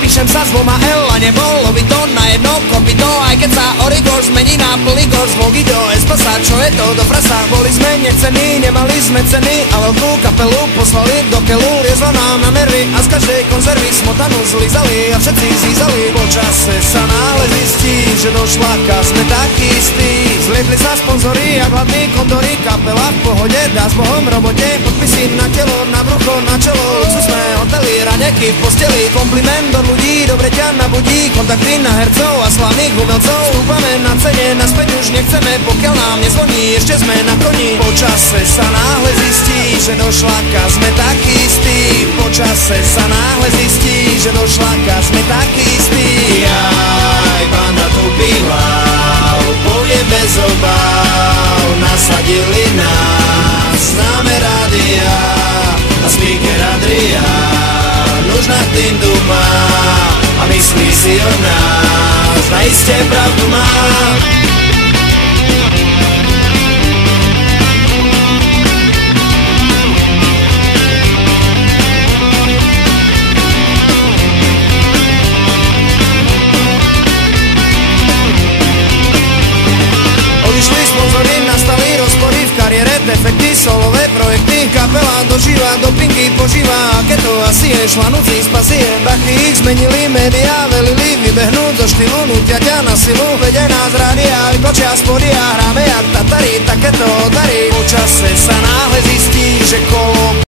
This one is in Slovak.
píšem sa s dvoma L a nebolo by to na jedno kopito. Aj keď sa Origor zmení na Poligor z Vogy do Espasa, čo je to do frasa? Boli sme nechcení, nemali sme ceny a veľkú kapelu poslali do keľu. Liezla nám na nervy a z každej konzervy smotanu zlizali a všetci zízali. Po čase sa náhle zistí, že do šlaka sme takí istí. Zlietli sa sponzori a hladní kondory, kapela v pohode, dá s Bohom robote, podpisy na telo, na brucho, na čelo, luxusné hotely, raňaky v posteli, kompliment do ľudí, dobre ťa nabudí, kontakty na hercov a slavných umelcov. Stúpame na cene, naspäť už nechceme, pokiaľ nám nezvoní, ešte sme na koni. Po čase sa náhle zistí, že do šlaka sme takí istí. Po čase sa náhle zistí, že do šlaka sme takí istí. Jaj, banda tupých hlav, povie bez obáv, nasadili nás, známe rádia a speaker Adrián už nad tým dumá a myslí si o nás, naiste pravdu má. Defekty, solové projekty, kapela dožíva, dopingy požíva, aké to asi je, šlanúci spasie. Bachy ich zmenili, médiá velili vybehnúť zo štýlu, nutia ťa na silu, vedia nás rádia, vytlačia spodia, hráme jak Tatari, také to darí. Po čase sa náhle zistí, že kolo